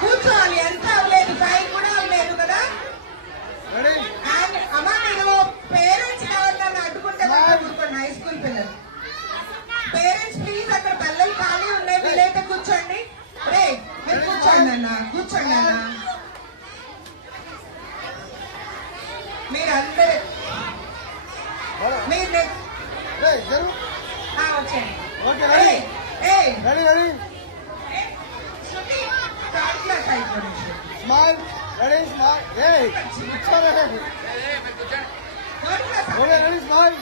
కూర్చోవాలి, ఎంత అవ్వలేదు, టైం కూడా అవ్వలేదు కదా. అమ్మా మీరు పేరెంట్స్ ఎవరినైనా అడ్డుకుంటే కూర్చోండి. హై స్కూల్ పిల్లలు పేరెంట్స్ ప్లీజ్, అక్కడ పిల్లలు ఖాళీ ఉన్నాయి, వీలైతే కూర్చోండి. రే మీరు కూర్చోండి అన్న, కూర్చోండి అన్న. మీరు అందరు మీరు వచ్చేయండి. Smile, ready, smile. Hey, ready, smile.